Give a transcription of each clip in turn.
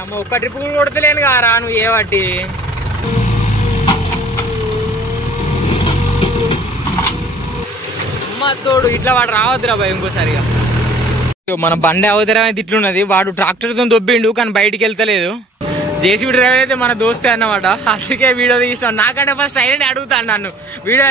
ఒక్క ట్రిప్ కూడా కొడతలేను కారా నువ్వు ఏ బట్టి అమ్మ తోడు ఇట్లా వాడు రావద్దురా భయ ఇంకోసారిగా. మన బండి అవతరం అయితే ఇట్లున్నది, వాడు ట్రాక్టర్ తో దొబ్బిండు కానీ బయటికి వెళ్తలేదు. జేసీబీ డ్రైవర్ అయితే మన దోస్తే అన్నమాట, అందుకే వీడియో తీస్తాను. నాకంటే ఫస్ట్ ఆయన అడుగుతాను నన్ను వీడియో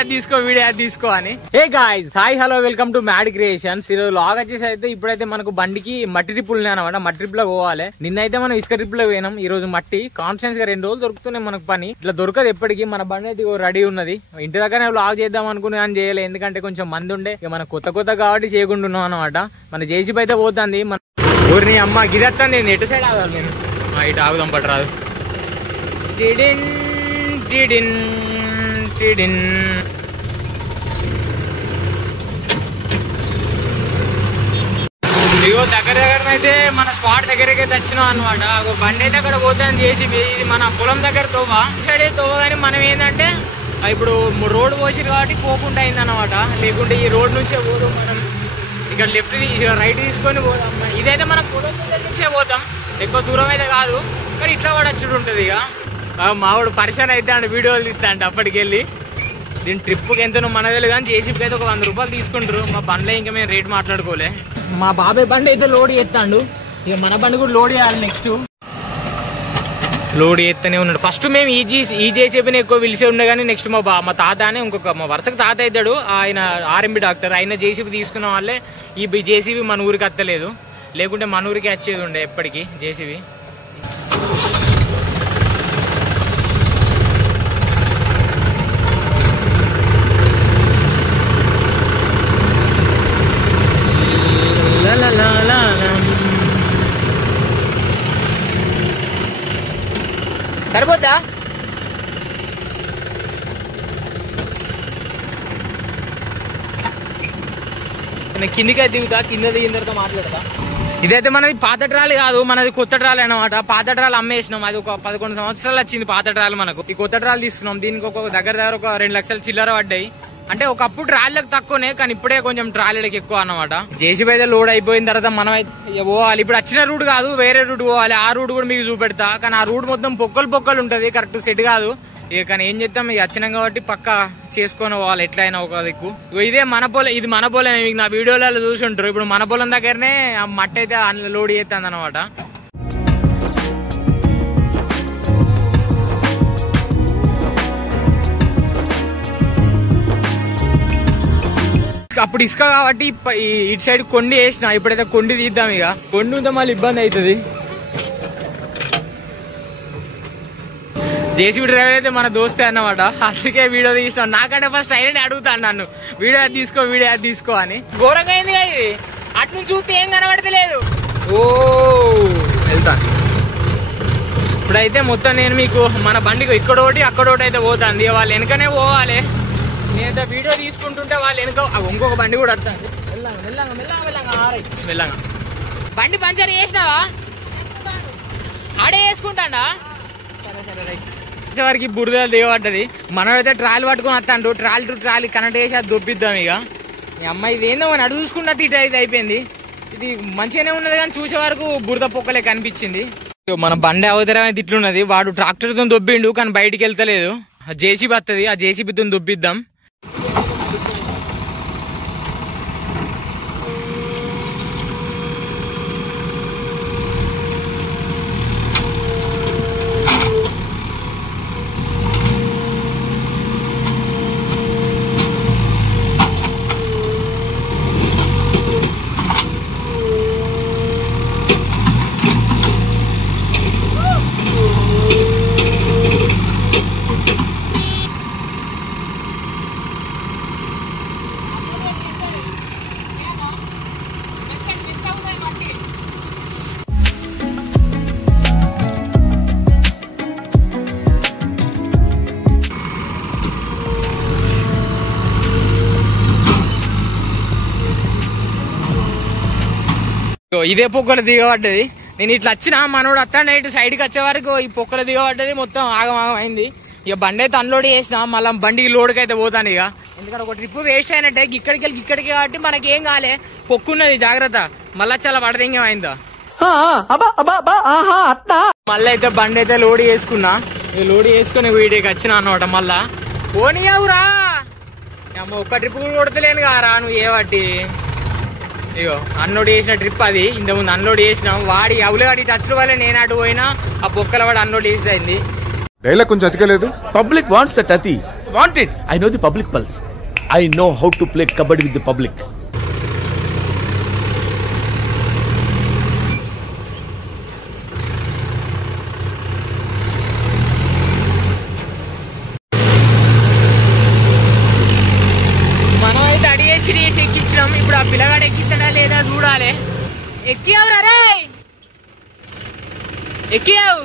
తీసుకో అని. Hey guys, hi hello, welcome to mad creations. ఈరోజు లాగ్ వచ్చేసి అయితే ఇప్పుడైతే మనకు బండికి మట్టి ట్రిప్పులు అనమాట, మట్టి ట్రిప్ లో పోవాలి. నిన్నైతే మనం ఇసుక ట్రిప్ లో పోయినాం, ఈ రోజు మట్టి. కాన్స్టెన్స్ గా 2 రోజులు దొరుకుతున్నాయి మనకు పని, ఇట్లా దొరకదు ఎప్పటికీ. మన బండి అయితే రెడీ ఉన్నది. ఇంటి దగ్గర లాగ్ చేద్దాం అనుకుని అని చేయలేదు, ఎందుకంటే కొంచెం మంది ఉండే, ఇక మన కొత్త కాబట్టి చేయకుండా ఉన్నాం అనమాట. మన జేసీబీ అయితే పోతుంది. మన ఊరిని అమ్మ గిదత్తాను, నేను ఎటు సైడ్ ఆగాలి, నేను ఇటు ఆగుదాం పట్టరాదు. ఇగో దగ్గరనైతే మన స్పాట్ దగ్గరకే తెచ్చినాం అనమాట. బండి అయితే అక్కడ పోతాను జేసీబీ. ఇది మన పొలం దగ్గర తోవ, సైడ్ తోవ. కానీ మనం ఏంటంటే ఇప్పుడు రోడ్ పోసిరు కాబట్టి పోకుండా అయింది అనమాట. లేకుంటే ఈ రోడ్ నుంచే పోదాం మనం, ఇక్కడ లెఫ్ట్ రైట్ తీసుకొని పోదాం. ఇదైతే మన పొలం దగ్గర నుంచే పోతాం, ఎక్కువ దూరం అయితే కాదు, కానీ ఇట్లా కూడా వచ్చుడు ఉంటుంది. ఇక మావాడు పరిచయం అయితే అంటే వీడియోలు తీస్తా అంటే అప్పటికి వెళ్ళి. దీని ట్రిప్కి ఎంతనో మన తెలియదు, కానీ జేసీబీకి అయితే ఒక 100 రూపాయలు తీసుకుంటారు. మా బండ్లో ఇంకా మేము రేట్ మాట్లాడుకోలే. మా బాబాయ్ బండి అయితే లోడ్ చేస్తాడు, ఇక మన బండి కూడా లోడ్ చేయాలి. నెక్స్ట్ లోడ్ చేస్తూనే ఉన్నాడు. ఫస్ట్ మేము ఈ జేసీబీని ఎక్కువ పిలిచి ఉండే, కానీ నెక్స్ట్ మా తాత అని ఇంకొక మా వరుసకు తాత అవుతాడు, ఆయన ఆర్ఎంబి డాక్టర్. ఆయన జేసీబీ తీసుకున్న వాళ్ళే ఈ జేసీబీ మన ఊరికి వస్తలేదు, లేకుంటే మన ఊరికి వచ్చేది ఉండే ఎప్పటికీ జేసీబీ. సరిపోద్దా? కిందికి దిగుతా, కింద దిగిన తర్వాత మాట్లాడతా. ఇదైతే మనది పాత ట్రాలీ కాదు, మనది కొత్త ట్రాలీ అనమాట. పాత ట్రాలీ అమ్మేసినాం, అది ఒక 11 సంవత్సరాలు వచ్చింది పాత ట్రాలీ మనకు. ఈ కొత్త ట్రాలీ తీసుకున్నాం, దీనికి ఒక దగ్గర ఒక 2 లక్షల చిల్లర పడ్డాయి. అంటే ఒకప్పుడు ట్రాలీలకు తక్కువనే, కానీ ఇప్పుడే కొంచెం ట్రాలీలకు ఎక్కువ అన్నమాట. జేసీబీ అయితే లోడ్ అయిపోయిన తర్వాత మనం అయితే పోవాలి. ఇప్పుడు వచ్చిన రూట్ కాదు, వేరే రూట్ పోవాలి. ఆ రూట్ కూడా మీకు చూపెడతా, కానీ ఆ రూట్ మొత్తం పొక్కలు ఉంటది, కరెక్ట్ సెట్ కాదు. ఇక కానీ ఏం చేద్దాం, ఇక వచ్చినాం కాబట్టి పక్కా చేసుకొని పోవాలి ఎట్లయినా ఒక దిక్కు. ఇదే మన పొలం, ఇది మన పొలం. మీకు నా వీడియోలలో చూసి ఉంటారు. ఇప్పుడు మన పొలం దగ్గరనే ఆ మట్టి అయితే అందులో లోడ్ చేస్తుంది అనమాట. అప్పుడు ఇసుక కాబట్టి ఇటు సైడ్ కొండి వేసిన, ఇప్పుడైతే కొండి తీద్దాం. ఇక కొండి ఉంటే మళ్ళీ ఇబ్బంది అవుతుంది. జేసీబీ డ్రైవర్ అయితే మన దోస్తే అన్నమాట, అందుకే వీడియో తీస్తాను. నాకంటే ఫస్ట్ ఆయన అడుగుతాను నన్ను వీడియో తీసుకో అని. ఘోరంగా అయింది కదా ఇది, అటు నుంచి చూస్తే ఏం కనబడతలేదు. ఓ వెళ్తాను ఇప్పుడైతే మొత్తం. నేను మీకు మన బండికి ఇక్కడోటి అక్కడోటి అయితే పోతుంది, వాళ్ళు వెనకనే పోవాలి. నేనైతే వీడియో తీసుకుంటుంటే వాళ్ళు వెనుక ఇంకొక బండి కూడా వస్తుంది. మెల్లగా బండి పంచర్ చేసినావా? ఆడే వేసుకుంటాడా? సరే రైట్. వారికి బురద దిగబడ్డది. మనమైతే ట్రాలీ పట్టుకొని వస్తాడు, ట్రాలీ టు ట్రాలీ కనెక్ట్ చేసి అది దొబ్బిద్దాం. ఇక ఈ అమ్మాయి ఇది ఏందో అని అడుగు చూసుకున్న ఇటు అయితే అయిపోయింది. ఇది మంచిగానే ఉన్నది, కానీ చూసే వరకు బురద పొక్కలే కనిపించింది. మన బండి అవతరం అయితే ఇట్లున్నది, వాడు ట్రాక్టర్ తో దొబ్బిండు కానీ బయటికి వెళ్తలేదు. జేసీబీ వస్తుంది, ఆ జేసీబీతో దొబ్బిద్దాం. ఇదే పొక్కలు దిగబడ్డది. నేను ఇట్లా వచ్చిన మనోడు వస్తాడు, ఇటు సైడ్కి వచ్చే వరకు ఈ పొక్కలు దిగబడ్డది, మొత్తం ఆగమాగం అయింది. ఇక బండి అయితే అన్లోడ్ చేసిన, మళ్ళీ బండికి లోడ్కి అయితే పోతాను. ఇక ఎందుకంటే ఒక ట్రిప్ వేస్ట్ అయినట్టే, ఇక్కడికి వెళ్ళి ఇక్కడికి కాబట్టి మనకి ఏం కాలే. పొక్కున్నది జాగ్రత్త, మళ్ళా చాలా పడదింగం అయిందా. మళ్ళీ అయితే బండి అయితే లోడ్ చేసుకున్నా. లోడ్ చేసుకుని వీడికి వచ్చినా అనమాట. మళ్ళా పోనీయవురా అమ్మ, ఒక్క ట్రిప్ కూడా కొడతలేను కారా నువ్వు ఏ బట్టి. ఇగో అన్లోడ్ చేసిన ట్రిప్ అది. ఇంతకుముందు అన్లోడ్ చేసినాం. వాడి అవులగాడి టచ్ల వల్ల నేను అటు పోయినా, ఆ బొక్కల వాడు అన్లోడ్ చేసి అయింది. డైలాగ్ కొంచెం అతికలేదు. పబ్లిక్ వాంట్స్ దట్ అతి. Want it. I know the public pulse. I know how to play kabaddi with the public. మనమైతే అడిగేసి ఎక్కించినాం. ఇప్పుడు ఆ పిల్లగాడు ఎక్కిస్తాడా లేదా చూడాలి. ఎక్కియావు రే, ఎక్కియావు.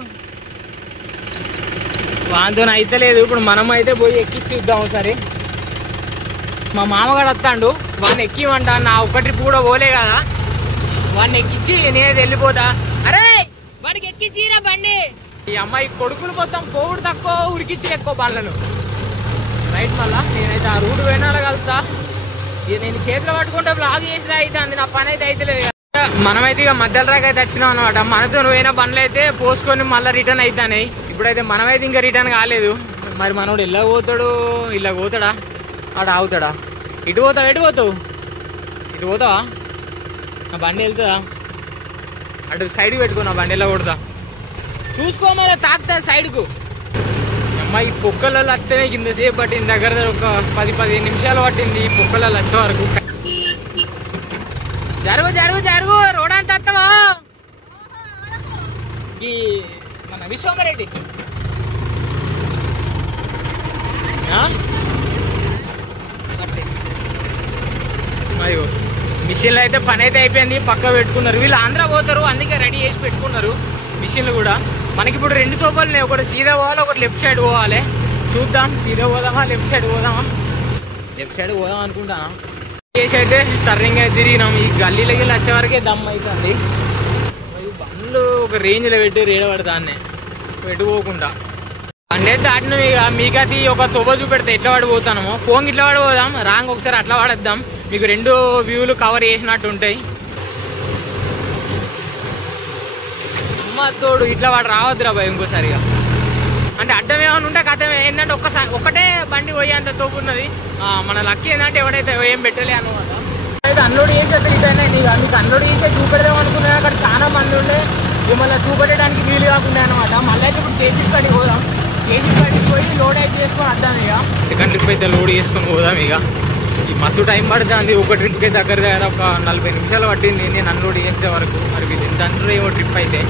వాంతో అయితే లేదు. ఇప్పుడు మనం అయితే పోయి ఎక్కించి చూద్దాం ఒకసారి. మా మామగాడు వస్తాడు, వాడిని ఎక్కిమంట. నా ఒక్క ట్రిప్ కూడా పోలే కదా, వాడిని ఎక్కించి నేనైతే వెళ్ళిపోతా. అరే వాడికి ఎక్కించిరా బండి. ఈ అమ్మాయి కొడుకులు మొత్తం పోవుడు తక్కువ, ఉరికిచ్చి ఎక్కువ బండ్లను. రైట్ మళ్ళా నేనైతే ఆ రూట్ పోయినా కలుస్తా. నేను చేతిలో పట్టుకుంటే బ్లాగ్ చేసినా అయితే అంది, నా పని అయితే అవుతలేదు కదా. మనమైతే ఇక మధ్యలో రాక అయితే వచ్చినాం అనమాట. మనతో పోయిన బండ్లు అయితే పోసుకొని మళ్ళీ రిటర్న్ అవుతాయి. ఇప్పుడైతే మనమైతే ఇంకా రిటర్న్ కాలేదు. మరి మనోడు ఇలా పోతాడు, ఇలా పోతాడా, ఆడ ఆగుతాడా? ఇటు పోతావు, ఎటు పోతావు? ఇటు పోతావా? నా బండి వెళ్తుందా? అటు సైడ్కి పెట్టుకో, నా బండి ఎలా కొడతా చూసుకో. మళ్ళీ తాకుతా సైడ్కు. అమ్మాయి పొక్కలలో వస్తేనే కింద సేపు పట్టింది. దగ్గర ఒక 10-15 నిమిషాలు పట్టింది ఈ పొక్కలలో వచ్చే వరకు. జరుగు జరుగు జరుగు, రోడ్ అంత వస్తావా? ఈ మన విశ్వంబరెడ్డి మరియు మిషన్లు అయితే పని అయితే అయిపోయింది. పక్క పెట్టుకున్నారు. వీళ్ళు ఆంధ్ర పోతారు, అందుకే రెడీ చేసి పెట్టుకున్నారు మిషన్లు కూడా. మనకి ఇప్పుడు 2 తోపలు ఉన్నాయి. ఒకటి సీదా పోవాలి, ఒకటి లెఫ్ట్ సైడ్ పోవాలి. చూద్దాం, సీదా పోదామా లెఫ్ట్ సైడ్ పోదామా? లెఫ్ట్ సైడ్ పోదాం అనుకుంటాను. చేసి అయితే టర్నింగ్ అయితే తిరిగినాం. ఈ గల్లీలకి వచ్చే వరకే దమ్ అవుతుంది. బండ్లు ఒక రేంజ్లో పెట్టి రేడబడతాన్ని పెట్టుకోకుండా బండి అయితే దాటినాం. ఇక మీకది ఒక తొవ్వ చూపెడితే ఎట్లా పడిపోతామో, ఫోన్ ఇట్లా పడిపోదాం, రాంగ్ ఒకసారి అట్లా పడేద్దాం. మీకు 2 వ్యూలు కవర్ చేసినట్టు ఉంటాయి. తోడు ఇట్లా వాడు రావద్దురా భయ ఇంకోసారిగా. అంటే అడ్డం ఏమైనా ఉంటే కథ ఏంటంటే ఒక్కటే బండి పోయేంత తోపు ఉన్నది. మన లక్కీ ఏంటంటే ఎవడైతే ఏం పెట్టలే అనమాట. అయితే అన్లోడ్ చేసేది ఇదైనా మీకు అన్లోడ్ చేసే చూపెడదాం అనుకున్నా. అక్కడ చాలా మంది ఉండే మిమ్మల్ని చూపెట్టడానికి వీలు కాకుండా అనమాట. మళ్ళీ అయితే ఇప్పుడు కేసీ కాడికి పోదాం. కేసీ కాడికి పోయి లోడ్ అయితే చేసుకొని వద్దాం. ఇక సెకండ్ ట్రిప్ అయితే లోడ్ చేసుకొని పోదాం. ఇక ఈ మస్తు టైం పడుతుంది. ఒక ట్రిప్కి దగ్గర ఒక 40 నిమిషాలు పట్టింది నేను అన్లోడ్ చేసే వరకు. మరి ఇది ఎంత అంటే ఏమో ట్రిప్ అయితే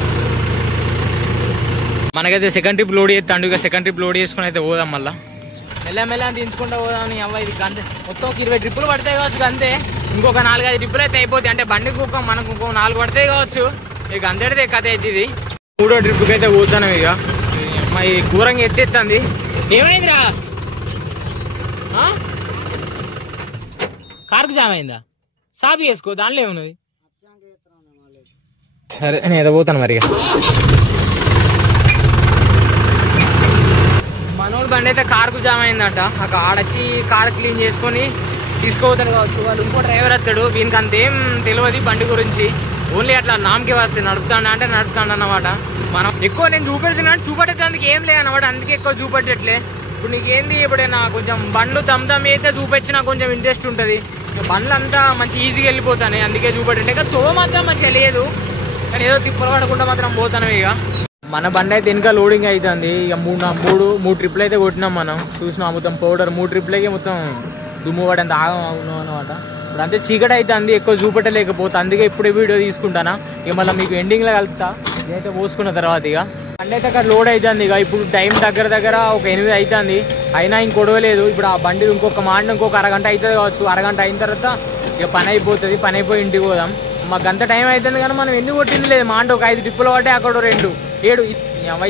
మనకైతే సెకండ్ ట్రిప్ లోడ్ చేస్తాడు. ఇక సెకండ్ ట్రిప్ లోడ్ చేసుకుని అయితే పోదాం. మళ్ళీ మెల్ల దించుకుంటూ పోదాం. అవ్వ ఇది అంతే, మొత్తం ఒక 20 ట్రిప్పులు పడతాయి కావచ్చు అంతే. ఇంకొక 4-5 ట్రిప్పులు అయితే అయిపోతాయి. అంటే బండికి మనకు ఇంకో 4 పడతాయి కావచ్చు. ఇక అంతటిదే కథ అయితే ఇది. 3వ ట్రిప్కి అయితే పోతాను. ఇక అమ్మాయి ఘోరంగా ఎత్తేస్తుంది. ఏమైందిరా? కార్కు జామ్ అయిందా? సాపి వేసుకో, దానిలో ఏమున్నది. సరే నేను ఏదో పోతాను మరి. మనోడు బండి అయితే కార్కు జామ్ అయిందట. అక్కడ ఆడొచ్చి కార్ క్లీన్ చేసుకొని తీసుకోపోతాడు కావచ్చు. వాళ్ళు ఇంకో డ్రైవర్ వస్తాడు. వీనికి అంతేం తెలియదు బండి గురించి. ఓన్లీ అట్లా నామకే వస్తే నడుపుతాడు అంటే నడుపుతాడు అన్నమాట. మనం ఎక్కువ నేను చూపెట్టేందుకు ఏం లేదన్నమాట. అందుకే ఎక్కువ చూపెట్టట్లే. ఇప్పుడు నీకేంది ఎప్పుడైనా కొంచెం బండ్లు దమ్ అయితే చూపించినా కొంచెం ఇంట్రెస్ట్ ఉంటుంది. బండ్లు అంతా మంచి ఈజీగా వెళ్ళిపోతాయి, అందుకే చూపెట్టండి. ఇక తో మాత్రం మంచిగా లేదు, కానీ ఏదో తిప్పలు పడకుండా మాత్రం పోతాను. ఇక మన బండి అయితే ఇంకా లోడింగ్ అవుతుంది. ఇక మూడు ట్రిప్లు అయితే కొట్టినాం మనం. చూసినాం మొత్తం పౌడర్ 3 ట్రిప్లకి మొత్తం దుమ్ము పడేంత ఆగం అవునాం అనమాట. ఇప్పుడు అంతే చీకటి అవుతుంది, ఎక్కువ చూపెట్టలేకపోతే. అందుకే ఇప్పుడే వీడియో తీసుకుంటానా. ఇక మళ్ళీ మీకు ఎండింగ్లో కలుపుతా ఇదైతే పోసుకున్న తర్వాత. ఇక బండి అయితే అక్కడ లోడ్ అవుతుంది. ఇక ఇప్పుడు టైం దగ్గర ఒక 8 అవుతుంది. అయినా ఇంక కొడవలేదు. ఇప్పుడు ఆ బండి ఇంకొక అరగంట అవుతుంది కావచ్చు. అరగంట అయిన తర్వాత ఇక పని అయిపోతుంది. పని అయిపోయి ఇంటికి పోదాం. మాకు అంత టైం అవుతుంది కానీ మనం ఎన్ని కొట్టింది లేదు. మా అంటే ఒక 5 ట్రిప్పులు పట్టే అక్కడ 2, 7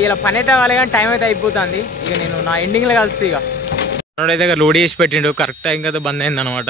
ఇలా పని అయితే కావాలి కానీ టైం అయితే అయిపోతుంది. ఇక నేను నా ఎండింగ్లో కలిస్తే ఇక లోడ్ చేసి పెట్టిండు. కరెక్ట్ టైం కదా బంద్ అయింది అనమాట.